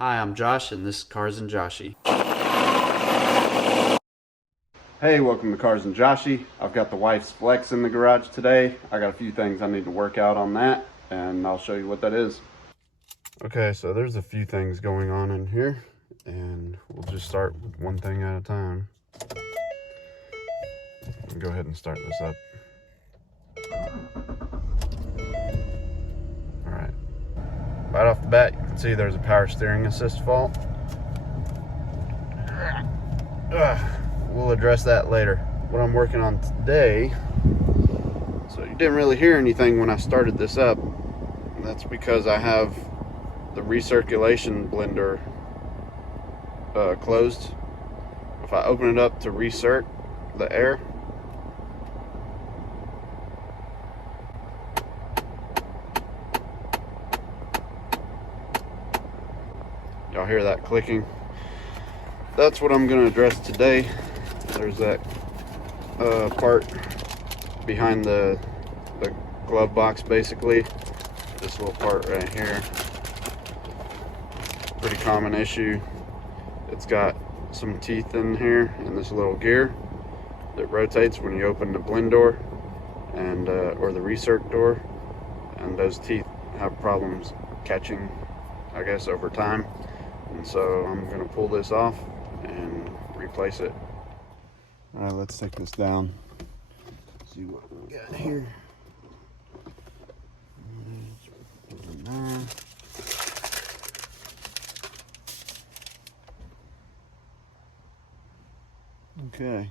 Hi, I'm Josh, and this is Cars and Joshee. Hey, welcome to Cars and Joshee. I've got the wife's Flex in the garage today. I got a few things I need to work out on that, and I'll show you what that is. Okay, so there's a few things going on in here, and we'll just start with one thing at a time. I'll go ahead and start this up. All right. Right off the bat, you can see there's a power steering assist fault. We'll address that later. What I'm working on today, so you didn't really hear anything when I started this up. That's because I have the recirculation blender closed. If I open it up to recirc the air, y'all hear that clicking? That's what I'm going to address today. There's that part behind the glove box, basically. This little part right here. Pretty common issue. It's got some teeth in here and this little gear that rotates when you open the blend door and or the recirc door, and those teeth have problems catching, I guess, over time. And so I'm going to pull this off and replace it. All right, let's take this down. See what we got here. Okay.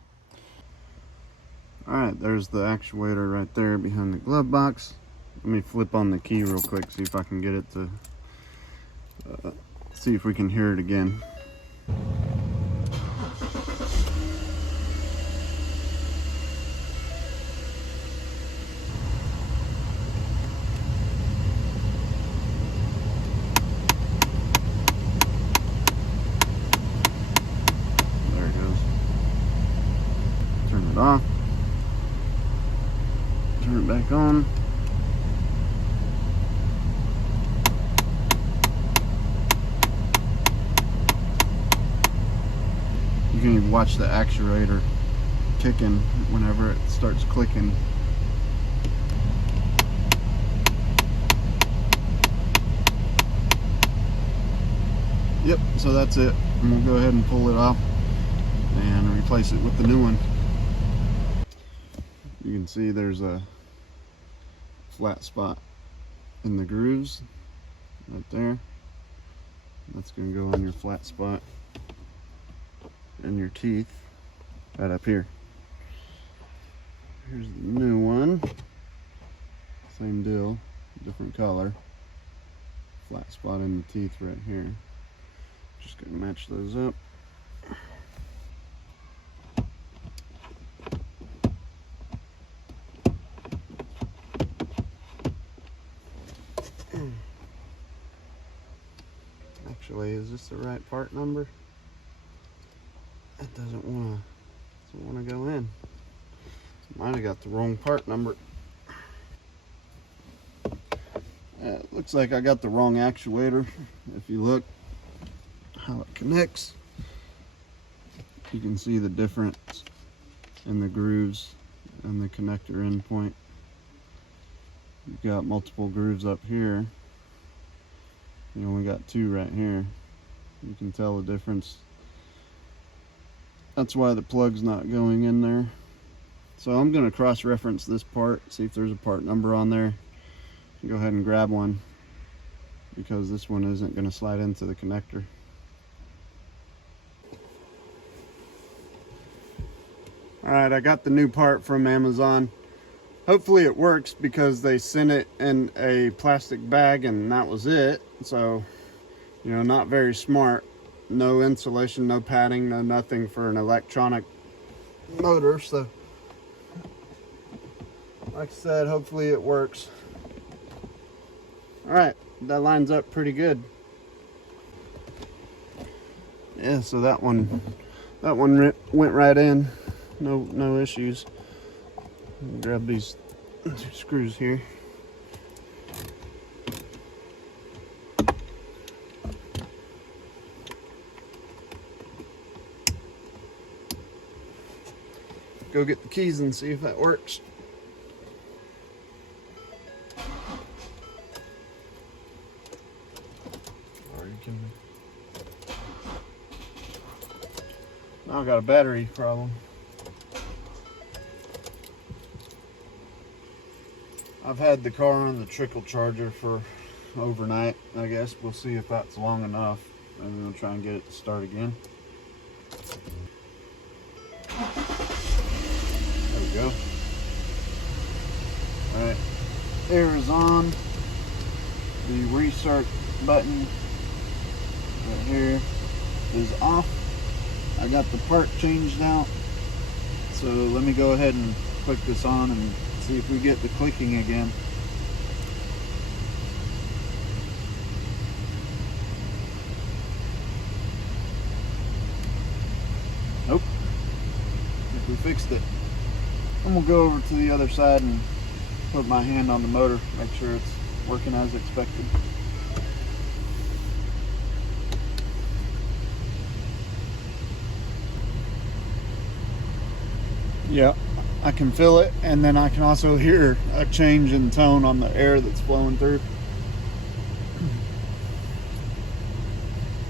All right, there's the actuator right there behind the glove box. Let me flip on the key real quick, see if I can get it to, see if we can hear it again. There it goes. Turn it off. Turn it back on. You can even watch the actuator kicking whenever it starts clicking. Yep, so that's it. I'm gonna go ahead and pull it off and replace it with the new one. You can see there's a flat spot in the grooves right there. That's gonna go on your flat spot and your teeth right up here. Here's the new one. Same deal, different color. Flat spot in the teeth right here. Just gonna match those up. Actually, is this the right part number? It doesn't wanna go in. Might have got the wrong part number. It looks like I got the wrong actuator. If you look how it connects, you can see the difference in the grooves and the connector endpoint. You've got multiple grooves up here. You only got two right here. You can tell the difference. That's why the plug's not going in there. So I'm going to cross-reference this part, see if there's a part number on there. Go ahead and grab one, because this one isn't going to slide into the connector. Alright, I got the new part from Amazon. Hopefully it works, because they sent it in a plastic bag and that was it. So, you know, not very smart. No insulation, no padding, no nothing for an electronic motor. So, like I said, hopefully it works. Alright, that lines up pretty good. Yeah, so that one went right in. No issues. Grab these two screws here. go get the keys and see if that works. Are you kidding me? Now I got a battery problem. I've had the car on the trickle charger for overnight. I guess we'll see if that's long enough, and then we'll try and get it to start again. There we go. All right, air is on. The recirc button right here is off. I got the part changed out, so let me go ahead and click this on and see if we get the clicking again. Nope. I think we fixed it. I'm gonna go over to the other side and put my hand on the motor, make sure it's working as expected. Yeah, I can feel it, and then I can also hear a change in tone on the air that's flowing through.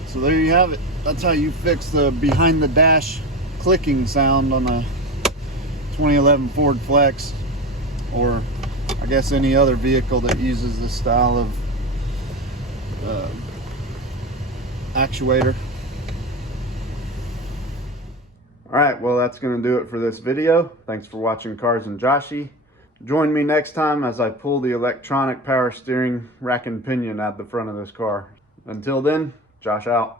So there you have it. That's how you fix the behind the dash clicking sound on a 2011 Ford Flex, or I guess any other vehicle that uses this style of actuator. Alright, well that's going to do it for this video. Thanks for watching Cars and Joshee. Join me next time as I pull the electronic power steering rack and pinion out the front of this car. Until then, Josh out.